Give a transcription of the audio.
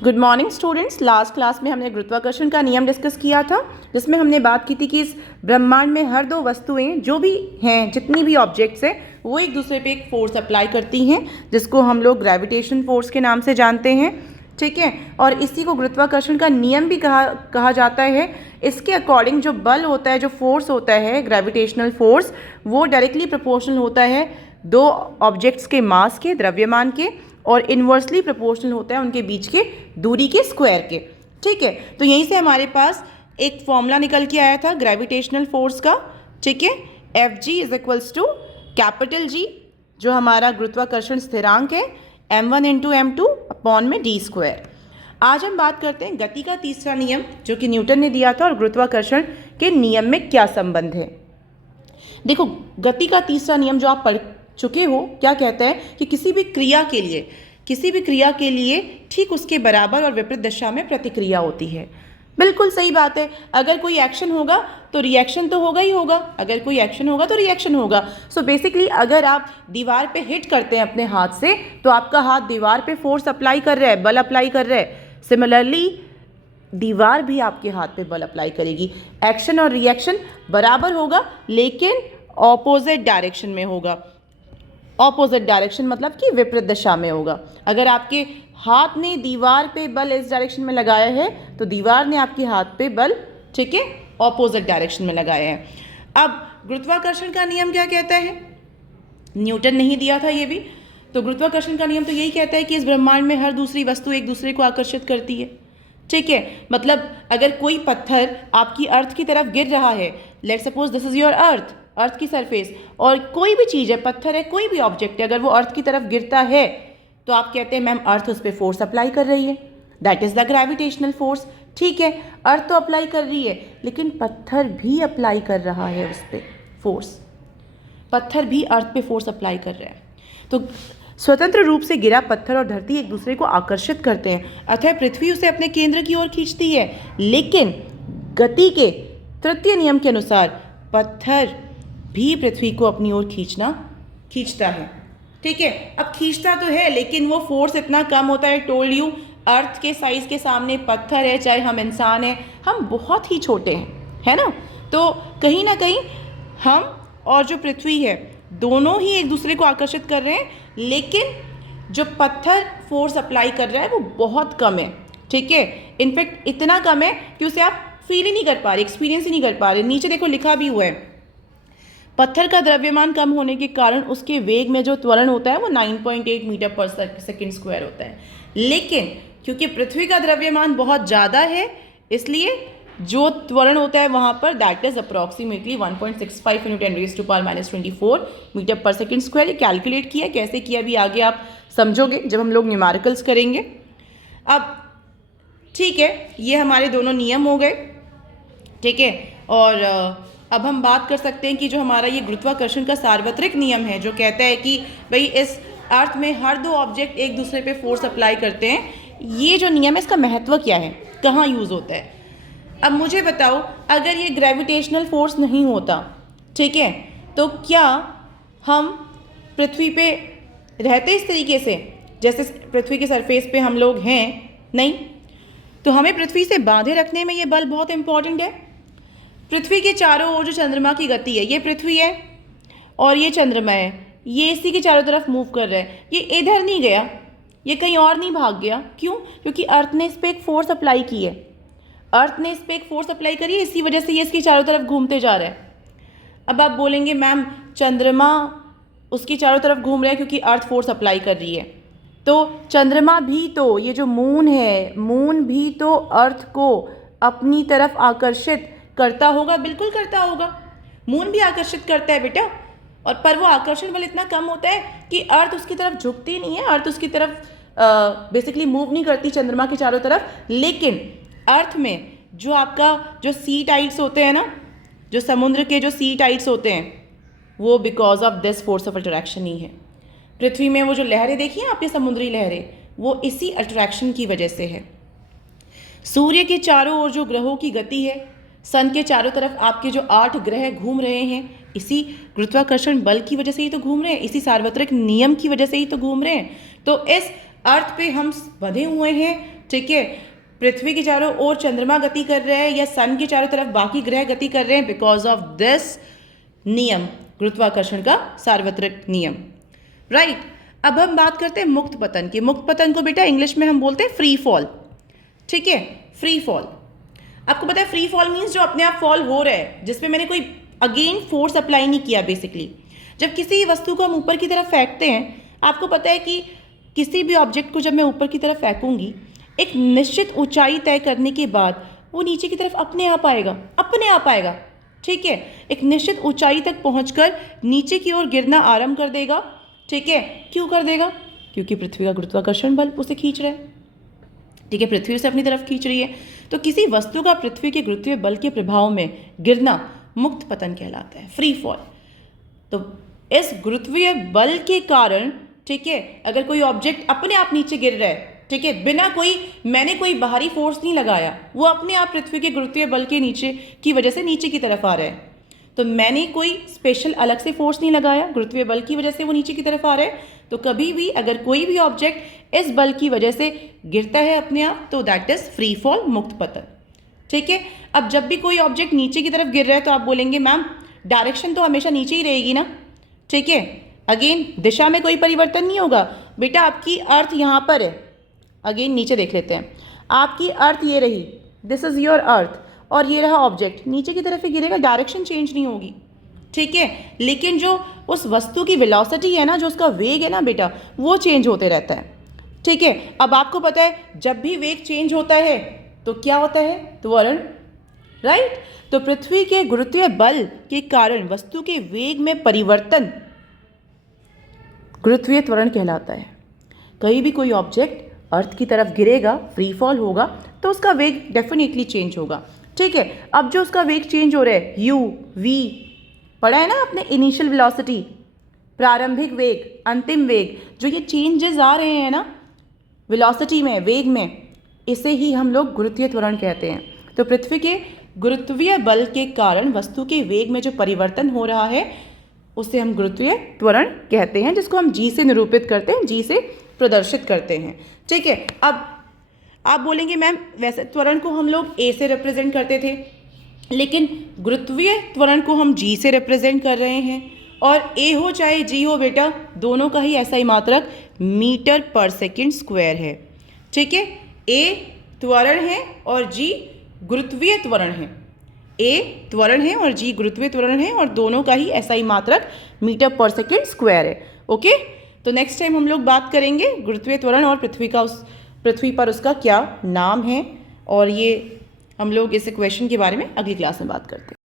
Good morning students. Last class में हमने गुरुत्वाकर्षण का नियम डिस्कस किया था, जिसमें हमने बात की थी कि इस ब्रह्मांड में हर दो वस्तुएं जो भी हैं, जितनी भी ऑब्जेक्ट्स हैं, वो एक दूसरे पे एक फोर्स अप्लाई करती हैं, जिसको हम लोग ग्रेविटेशन फोर्स के नाम से जानते हैं। ठीक है, और इसी को गुरुत्वाकर्षण का नियम भी कहा जाता है। इसके अकॉर्डिंग जो बल होता है, जो फोर्स होता है, ग्रेविटेशनल फोर्स, वो डायरेक्टली प्रोपोर्शनल होता है दो ऑब्जेक्ट्स के मास के, द्रव्यमान के, और इन्वर्सली प्रोपोर्शनल होता है उनके बीच के दूरी के स्क्वायर के। ठीक है, तो यहीं से हमारे पास एक फॉर्मूला निकल के आया था ग्रेविटेशनल फोर्स का। ठीक है, Fg is equals to capital G, जो हमारा गुरुत्वाकर्षण स्थिरांक है, m1 इंटू m2 अपॉन में d स्क्वायर। आज हम बात करते हैं गति का तीसरा नियम, जो कि न्यूटन ने दिया था, और गुरुत्वाकर्षण के नियम में क्या संबंध है। देखो, गति का तीसरा नियम जो आप पढ़ चुके हो, क्या कहता है कि किसी भी क्रिया के लिए ठीक उसके बराबर और विपरीत दिशा में प्रतिक्रिया होती है। बिल्कुल सही बात है। अगर कोई एक्शन होगा तो रिएक्शन तो होगा ही होगा, अगर कोई एक्शन होगा तो रिएक्शन होगा। सो बेसिकली अगर आप दीवार पे हिट करते हैं अपने हाथ से, तो आपका हाथ दीवार पे फोर्स अप्लाई कर रहा है, बल अप्लाई कर रहा है। सिमिलरली दीवार भी आपके हाथ पे बल अप्लाई करेगी। एक्शन और रिएक्शन बराबर होगा, लेकिन ऑपोजिट डायरेक्शन में होगा। ऑपोजिट डायरेक्शन मतलब कि विपरीत दिशा में होगा। अगर आपके हाथ ने दीवार पे बल इस डायरेक्शन में लगाया है, तो दीवार ने आपके हाथ पे बल, ठीक है, ऑपोजिट डायरेक्शन में लगाया है। अब गुरुत्वाकर्षण का नियम क्या कहता है? न्यूटन ने ही दिया था ये भी। तो गुरुत्वाकर्षण का नियम तो यही कहता है कि इस ब्रह्मांड में हर दूसरी वस्तु एक दूसरे को आकर्षित करती है। ठीक है, मतलब अगर कोई पत्थर आपकी अर्थ की तरफ गिर रहा है, let's suppose this is your earth की सरफेस, और कोई भी चीज़ है, पत्थर है, कोई भी ऑब्जेक्ट है, अगर वो अर्थ की तरफ गिरता है, तो आप कहते हैं मैम अर्थ उस पर फोर्स अप्लाई कर रही है, that is the gravitational force. ठीक है, अर्थ तो अप्लाई कर रही है, लेकिन पत्थर भी अप्लाई कर रहा है उस पर फोर्स। पत्थर भी अर्थ पे फोर्स अप्लाई कर रहा है। तो स्वतंत्र रूप से गिरा पत्थर और धरती एक दूसरे को आकर्षित करते हैं, अतः पृथ्वी उसे अपने केंद्र की ओर खींचती है। लेकिन गति के तृतीय नियम के अनुसार पत्थर भी पृथ्वी को अपनी ओर खींचता है। ठीक है, अब खींचता तो है, लेकिन वो फोर्स इतना कम होता है। टोल्ड यू, अर्थ के साइज के सामने पत्थर है, चाहे हम इंसान हैं, हम बहुत ही छोटे हैं, है ना। तो कहीं ना कहीं हम और जो पृथ्वी है, दोनों ही एक दूसरे को आकर्षित कर रहे हैं, लेकिन जो पत्थर फोर्स अप्लाई कर रहा है वो बहुत कम है। ठीक है, इनफैक्ट इतना कम है कि उसे आप फील ही नहीं कर पा रहे, एक्सपीरियंस ही नहीं कर पा रहे। नीचे देखो लिखा भी हुआ है, पत्थर का द्रव्यमान कम होने के कारण उसके वेग में जो त्वरण होता है वो 9.8 मीटर पर सेकंड स्क्वायर होता है। लेकिन क्योंकि पृथ्वी का द्रव्यमान बहुत ज़्यादा है, इसलिए जो त्वरण होता है वहाँ पर दैट इज अप्रॉक्सीमेटली 1.65 × 10⁻⁻24 मीटर पर सेकंड स्क्वायर। ये कैलकुलेट किया, कैसे किया भी आगे आप समझोगे जब हम लोग न्यूमेरिकल्स करेंगे। अब ठीक है, ये हमारे दोनों नियम हो गए। ठीक है, और अब हम बात कर सकते हैं कि जो हमारा ये गुरुत्वाकर्षण का सार्वत्रिक नियम है, जो कहता है कि भाई इस अर्थ में हर दो ऑब्जेक्ट एक दूसरे पे फोर्स अप्लाई करते हैं, ये जो नियम है इसका महत्व क्या है, कहाँ यूज़ होता है? अब मुझे बताओ, अगर ये ग्रेविटेशनल फोर्स नहीं होता, ठीक है, तो क्या हम पृथ्वी पे रहते इस तरीके से जैसे पृथ्वी के सरफेस पे हम लोग हैं? नहीं। तो हमें पृथ्वी से बांधे रखने में ये बल बहुत इंपॉर्टेंट है। पृथ्वी के चारों ओर जो चंद्रमा की गति है, ये पृथ्वी है और ये चंद्रमा है, ये इसी के चारों तरफ मूव कर रहा है। ये इधर नहीं गया, ये कहीं और नहीं भाग गया। क्यों? क्योंकि अर्थ ने इस पर एक फोर्स अप्लाई की है। अर्थ ने इस पर एक फोर्स अप्लाई करी है, इसी वजह से ये इसके चारों तरफ घूमते जा रहा है। अब आप बोलेंगे मैम चंद्रमा उसकी चारों तरफ घूम रहा है क्योंकि अर्थ फोर्स अप्लाई कर रही है। तो चंद्रमा भी तो, ये जो मून है, मून भी तो अर्थ को अपनी तरफ आकर्षित करता होगा। बिल्कुल करता होगा, मून भी आकर्षित करता है बेटा। और पर वो आकर्षण बल इतना कम होता है कि अर्थ उसकी तरफ झुकती नहीं है, अर्थ उसकी तरफ बेसिकली मूव नहीं करती चंद्रमा के चारों तरफ। लेकिन अर्थ में जो आपका जो सी टाइड्स होते हैं ना, जो समुद्र के जो सी टाइड्स होते हैं, वो because of this force of attraction ही है। पृथ्वी में वो जो लहरें देखी हैं आपने, समुद्री लहरें, वो इसी अट्रैक्शन की वजह से है। सूर्य के चारों ओर जो ग्रहों की गति है, सन के चारों तरफ आपके जो 8 ग्रह घूम रहे हैं, इसी गुरुत्वाकर्षण बल की वजह से ही तो घूम रहे हैं, इसी सार्वत्रिक नियम की वजह से ही तो घूम रहे हैं। तो इस अर्थ पे हम बंधे हुए हैं, ठीक है, पृथ्वी के चारों ओर चंद्रमा गति कर रहे हैं या सन के चारों तरफ बाकी ग्रह गति कर रहे हैं बिकॉज ऑफ दिस नियम, गुरुत्वाकर्षण का सार्वत्रिक नियम, राइट। अब हम बात करते हैं मुक्त पतन की। मुक्त पतन को बेटा इंग्लिश में हम बोलते हैं फ्री फॉल, ठीक है, फ्री फॉल। आपको पता है फ्री फॉल मीन्स जो अपने आप फॉल हो रहा है, जिसमें मैंने कोई अगेन फोर्स अप्लाई नहीं किया। बेसिकली जब किसी वस्तु को हम ऊपर की तरफ फेंकते हैं, आपको पता है कि किसी भी ऑब्जेक्ट को जब मैं ऊपर की तरफ फेंकूंगी, एक निश्चित ऊंचाई तय करने के बाद वो नीचे की तरफ अपने आप आएगा, ठीक है। एक निश्चित ऊंचाई तक पहुंचकर नीचे की ओर गिरना आरंभ कर देगा, ठीक है। क्यों कर देगा? क्योंकि पृथ्वी का गुरुत्वाकर्षण बल उसे खींच रहा है, ठीक है, पृथ्वी उसे अपनी तरफ खींच रही है। तो किसी वस्तु का पृथ्वी के गुरुत्वीय बल के प्रभाव में गिरना मुक्त पतन कहलाता है, फ्री फॉल। तो इस गुरुत्वीय बल के कारण, ठीक है, अगर कोई ऑब्जेक्ट अपने आप नीचे गिर रहा है, ठीक है, बिना मैंने कोई बाहरी फोर्स नहीं लगाया, वो अपने आप पृथ्वी के गुरुत्वीय बल के नीचे की वजह से नीचे की तरफ आ रहा है। तो मैंने कोई स्पेशल अलग से फोर्स नहीं लगाया, गुरुत्वीय बल की वजह से वो नीचे की तरफ आ रहा है। तो कभी भी अगर कोई भी ऑब्जेक्ट इस बल की वजह से गिरता है अपने आप, तो दैट इज फ्री फॉल, मुक्त पतन, ठीक है। अब जब भी कोई ऑब्जेक्ट नीचे की तरफ गिर रहा है तो आप बोलेंगे मैम डायरेक्शन तो हमेशा नीचे ही रहेगी ना, ठीक है, अगेन दिशा में कोई परिवर्तन नहीं होगा। बेटा आपकी अर्थ यहाँ पर है, अगेन नीचे देख लेते हैं, आपकी अर्थ ये रही, दिस इज योर अर्थ, और ये रहा ऑब्जेक्ट, नीचे की तरफ ही गिरेगा, डायरेक्शन चेंज नहीं होगी, ठीक है। लेकिन जो उस वस्तु की वेलोसिटी है ना, जो उसका वेग है ना बेटा, वो चेंज होते रहता है, ठीक है। अब आपको पता है जब भी वेग चेंज होता है तो क्या होता है? त्वरण, राइट। तो पृथ्वी के गुरुत्वीय बल के कारण वस्तु के वेग में परिवर्तन गुरुत्वीय त्वरण कहलाता है। कहीं भी कोई ऑब्जेक्ट अर्थ की तरफ गिरेगा, फ्री फॉल होगा, तो उसका वेग डेफिनेटली चेंज होगा, ठीक है। अब जो उसका वेग चेंज हो रहा है, यू वी पढ़ा है ना आपने, इनिशियल वेलोसिटी, प्रारंभिक वेग, अंतिम वेग, जो ये चेंजेस आ रहे हैं ना वेलोसिटी में, वेग में, इसे ही हम लोग गुरुत्वीय त्वरण कहते हैं। तो पृथ्वी के गुरुत्वीय बल के कारण वस्तु के वेग में जो परिवर्तन हो रहा है उसे हम गुरुत्वीय त्वरण कहते हैं, जिसको हम जी से निरूपित करते हैं, जी से प्रदर्शित करते हैं, ठीक है। अब आप बोलेंगे मैम वैसे त्वरण को हम लोग ए से रिप्रेजेंट करते थे, लेकिन गुरुत्वीय त्वरण को हम जी से रिप्रेजेंट कर रहे हैं, और ए हो चाहे जी हो बेटा, दोनों का ही ऐसा ही मात्रक मीटर पर सेकंड स्क्वायर है, ठीक है। ए त्वरण है और जी गुरुत्वीय त्वरण है, ए त्वरण है और जी गुरुत्वीय त्वरण है, और दोनों का ही ऐसा ही मात्रक मीटर पर सेकंड स्क्वायर है, ओके। तो नेक्स्ट टाइम हम लोग बात करेंगे गुरुत्वीय त्वरण और पृथ्वी पर उसका क्या नाम है, और ये हम लोग इस इक्वेशन के बारे में अगली क्लास में बात करते हैं।